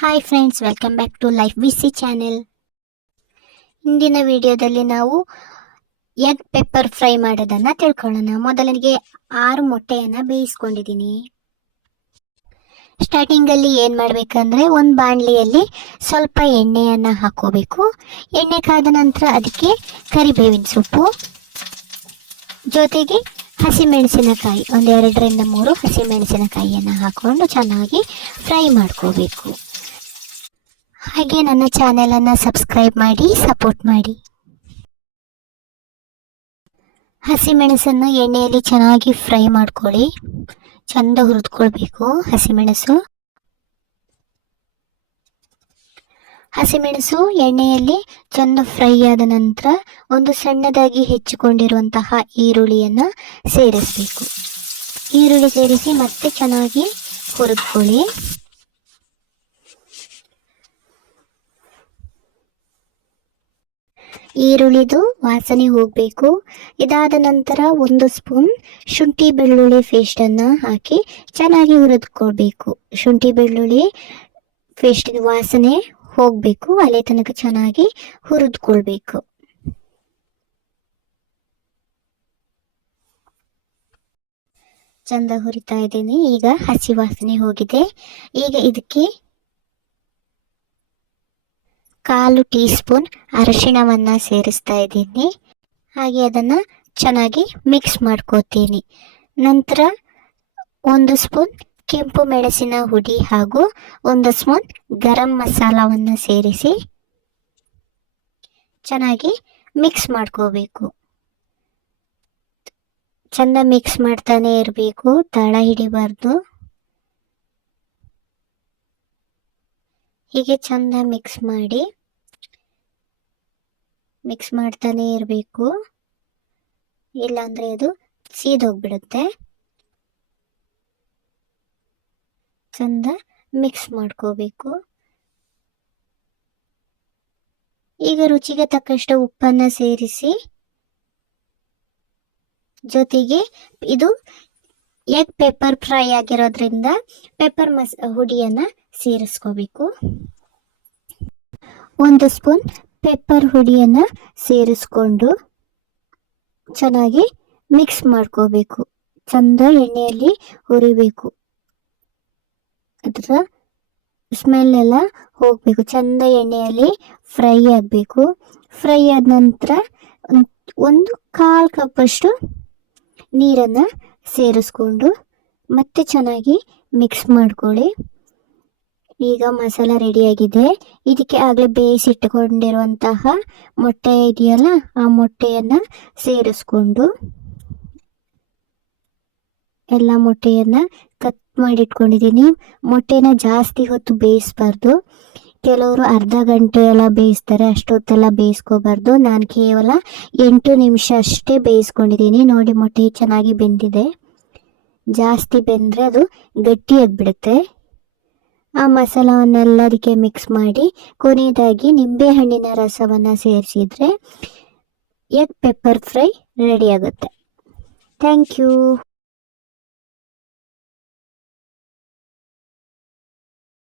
Hi friends, welcome back to life ಬಿಸಿ channel. ಇಂದಿನ ವಿಡಿಯೋದಲ್ಲಿ ನಾವು ಎಗ್ ಪೆಪ್ಪರ್ ಫ್ರೈ ಮಾಡೋದನ್ನು ತಿಳ್ಕೊಳ್ಳೋಣ. ಮೊದಲಿಗೆ 6 ಮೊಟ್ಟೆಯನ್ನು ಬೇಯಿಸ್ಕೊಂಡಿದ್ದೀನಿ. ಸ್ಟಾರ್ಟಿಂಗಲ್ಲಿ ಏನು ಮಾಡಬೇಕಂದ್ರೆ, ಒಂದು ಬಾಣಲಿಯಲ್ಲಿ ಸ್ವಲ್ಪ ಎಣ್ಣೆಯನ್ನು ಹಾಕೋಬೇಕು. ಎಣ್ಣೆ ಕಾದ ನಂತರ ಅದಕ್ಕೆ ಕರಿಬೇವಿನ ಸೊಪ್ಪು ಜೊತೆಗೆ ಹಸಿಮೆಣಸಿನಕಾಯಿ, ಒಂದು 2ರಿಂದ 3 ಹಸಿಮೆಣಸಿನಕಾಯಿಯನ್ನು ಹಾಕೊಂಡು ಚೆನ್ನಾಗಿ ಫ್ರೈ ಮಾಡ್ಕೋಬೇಕು. ಹಾಗೆ ನನ್ನ ಚಾನೆಲನ್ನು ಸಬ್ಸ್ಕ್ರೈಬ್ ಮಾಡಿ ಸಪೋರ್ಟ್ ಮಾಡಿ. ಹಸಿಮೆಣಸನ್ನು ಎಣ್ಣೆಯಲ್ಲಿ ಚೆನ್ನಾಗಿ ಫ್ರೈ ಮಾಡ್ಕೊಳ್ಳಿ. ಚೆಂದ ಹುರಿದುಕೊಳ್ಬೇಕು. ಹಸಿಮೆಣಸು ಎಣ್ಣೆಯಲ್ಲಿ ಚೆಂದ ಫ್ರೈ ಆದ ನಂತರ ಒಂದು ಸಣ್ಣದಾಗಿ ಹೆಚ್ಚಿಕೊಂಡಿರುವಂತಹ ಈರುಳ್ಳಿಯನ್ನು ಸೇರಿಸಬೇಕು. ಈರುಳ್ಳಿ ಸೇರಿಸಿ ಮತ್ತೆ ಚೆನ್ನಾಗಿ ಹುರಿದುಕೊಳ್ಳಿ. ಈರುಳ್ಳಿದು ವಾಸನೆ ಹೋಗಬೇಕು. ಇದಾದ ನಂತರ 1 ಸ್ಪೂನ್ ಶುಂಠಿ ಬೆಳ್ಳುಳ್ಳಿ ಪೇಸ್ಟನ್ನು ಹಾಕಿ ಚೆನ್ನಾಗಿ ಹುರಿದುಕೊಳ್ಬೇಕು. ಶುಂಠಿ ಬೆಳ್ಳುಳ್ಳಿ ಪೇಸ್ಟಿನ ವಾಸನೆ ಹೋಗಬೇಕು, ಅಲ್ಲೇ ತನಕ ಚೆನ್ನಾಗಿ ಹುರಿದುಕೊಳ್ಬೇಕು. ಚಂದ ಹುರಿತಾ ಇದ್ದೀನಿ. ಈಗ ಹಸಿ ವಾಸನೆ ಹೋಗಿದೆ. ಈಗ ಇದಕ್ಕೆ 1/4 ಟೀ ಸ್ಪೂನ್ ಅರಿಶಿಣವನ್ನು ಸೇರಿಸ್ತಾ ಇದ್ದೀನಿ. ಹಾಗೆ ಅದನ್ನು ಚೆನ್ನಾಗಿ ಮಿಕ್ಸ್ ಮಾಡ್ಕೋತೀನಿ. ನಂತರ 1 ಸ್ಪೂನ್ ಕೆಂಪು ಮೆಣಸಿನ ಹುಡಿ ಹಾಗೂ 1 ಸ್ಪೂನ್ ಗರಂ ಮಸಾಲವನ್ನು ಸೇರಿಸಿ ಚೆನ್ನಾಗಿ ಮಿಕ್ಸ್ ಮಾಡ್ಕೋಬೇಕು. ಚಂದ ಮಿಕ್ಸ್ ಮಾಡ್ತಾನೆ ಇರಬೇಕು, ತಳ ಹಿಡಿಬಾರ್ದು. ಹೀಗೆ ಚಂದ ಮಿಕ್ಸ್ ಮಾಡ್ತಾನೆ ಇರಬೇಕು, ಇಲ್ಲಾಂದರೆ ಅದು ಸೀದೋಗ್ಬಿಡುತ್ತೆ. ಚಂದ ಮಿಕ್ಸ್ ಮಾಡ್ಕೋಬೇಕು. ಈಗ ರುಚಿಗೆ ತಕ್ಕಷ್ಟು ಉಪ್ಪನ್ನು ಸೇರಿಸಿ, ಜೊತೆಗೆ ಇದು ಎಗ್ ಪೆಪ್ಪರ್ ಫ್ರೈ ಆಗಿರೋದ್ರಿಂದ ಪೆಪ್ಪರ್ ಹುಡಿಯನ್ನು ಸೇರಿಸ್ಕೋಬೇಕು. 1 ಸ್ಪೂನ್ ಪೆಪ್ಪರ್ ಹುಡಿಯನ್ನು ಸೇರಿಸ್ಕೊಂಡು ಚೆನ್ನಾಗಿ ಮಿಕ್ಸ್ ಮಾಡ್ಕೋಬೇಕು. ಚಂದ ಎಣ್ಣೆಯಲ್ಲಿ ಹುರಿಬೇಕು. ಅದರ ಸ್ಮೆಲ್ ಎಲ್ಲ ಹೋಗಬೇಕು. ಚಂದ ಎಣ್ಣೆಯಲ್ಲಿ ಫ್ರೈ ಆಗಬೇಕು. ಫ್ರೈ ಆದ ನಂತರ 1/4 ಕಪ್ಪಷ್ಟು ನೀರನ್ನು ಸೇರಿಸ್ಕೊಂಡು ಮತ್ತೆ ಚೆನ್ನಾಗಿ ಮಿಕ್ಸ್ ಮಾಡ್ಕೊಳ್ಳಿ. ಈಗ ಮಸಾಲ ರೆಡಿಯಾಗಿದೆ. ಇದಕ್ಕೆ ಆಗಲೇ ಬೇಯಿಸಿಟ್ಟುಕೊಂಡಿರುವಂತಹ ಮೊಟ್ಟೆ ಇದೆಯಲ್ಲ, ಆ ಮೊಟ್ಟೆಯನ್ನು ಸೇರಿಸ್ಕೊಂಡು ಎಲ್ಲ ಮೊಟ್ಟೆಯನ್ನು ಕಟ್ ಮಾಡಿಟ್ಕೊಂಡಿದ್ದೀನಿ. ಮೊಟ್ಟೆನ ಜಾಸ್ತಿ ಹೊತ್ತು ಬೇಯಿಸಬಾರ್ದು. ಕೆಲವರು ಅರ್ಧ ಗಂಟೆ ಎಲ್ಲ ಬೇಯಿಸ್ತಾರೆ, ಅಷ್ಟೊತ್ತೆಲ್ಲ ಬೇಯಿಸ್ಕೋಬಾರ್ದು. ನಾನು ಕೇವಲ 8 ನಿಮಿಷ ಅಷ್ಟೇ ಬೇಯಿಸ್ಕೊಂಡಿದ್ದೀನಿ. ನೋಡಿ, ಮೊಟ್ಟೆ ಚೆನ್ನಾಗಿ ಬೆಂದಿದೆ. ಜಾಸ್ತಿ ಬೆಂದರೆ ಅದು ಗಟ್ಟಿಯಾಗಿಬಿಡುತ್ತೆ. ಆ ಮಸಾಲವನ್ನೆಲ್ಲ ಅದಕ್ಕೆ ಮಿಕ್ಸ್ ಮಾಡಿ ಕೊನೆಯದಾಗಿ ನಿಂಬೆಹಣ್ಣಿನ ರಸವನ್ನು ಸೇರಿಸಿದರೆ ಎಗ್ ಪೆಪ್ಪರ್ ಫ್ರೈ ರೆಡಿ ಆಗುತ್ತೆ. Thank you.